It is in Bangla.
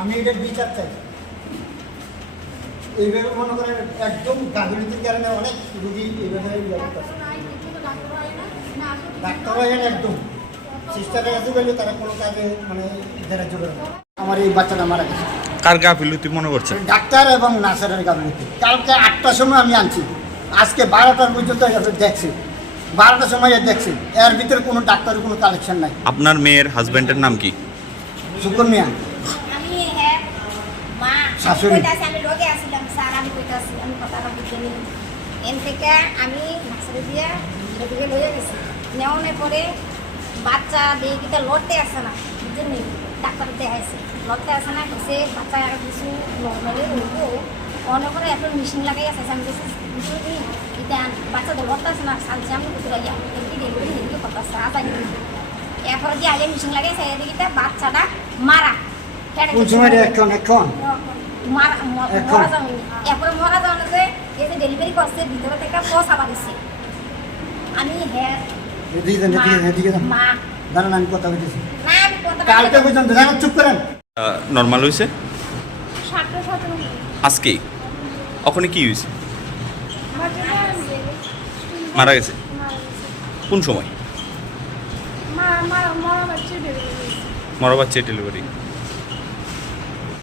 আমি এটার বিচার চাই। এইভাবে মনে করেন একদম গাফিলতির কারণে অনেক রুগী এইভাবে ডাক্তার হয় একদম। সিস্টারের কাছে গেলে তারা কোনো কাজে মানে দেখার জন্য আমার এই বাচ্চাটা মারা গেছে। কার গাফিলতি মনে করছে? ডাক্তার এবং নার্সারের গাফিলতি। কালকে আটটার সময় আমি আনছি। আজকে বারোটার পর্যন্ত এভাবে দেখছি। বারোটার সময় দেখছি। এর ভিতরে কোনো ডাক্তারের কোনো কালেকশন নাই। আপনার মেয়ের হাজবেন্ডের নাম কি? শুকুর মিয়া। আমি মা শাশুড়ি। আমি রোগে আসছিলাম স্যার আমি কইতাছি আমি কথাটা বুঝতে এন থেকে আমি নার্সারি দিয়ে এদিকে লইয়া গেছি। নেওয়ানোর পরে বাচ্চা দিয়ে লড়তে আসে না বুঝলেন নি? ডাক্তার দেখাইছে। লড়তে আসে না কিছু বাচ্চা আর কিছু নর্মালি হইবো। অনেক করে এখন মেশিন লাগাই আছে আমি কিছু বুঝলি এটা বাচ্চা তো লড়তে আসে না সালছে আমি কোথায় ইয়া এমনি ডেলিভারি কথা সাত আগে এরপরে যে আগে মেশিন লাগাইছে এদিকে বাচ্চাটা মারা। কোন সময় এখন এখন মারা? মরা এরপরে মরা যাওয়ানো যে এই যে ডেলিভারি করছে ভিতরে থেকে পচা বাড়িছে আমি হ্যাঁ এদিকে যান, এদিকে যান, এদিকে যান। মা। দাঁড়ান আমি কথা বলতেছি। না আমি কথা কালকে পর্যন্ত জানেন চুপ করেন। নর্মাল হয়েছে সাতটা ওখানে কি হয়েছে মারা গেছে? কোন সময়? মরা বাচ্চা ডেলিভারি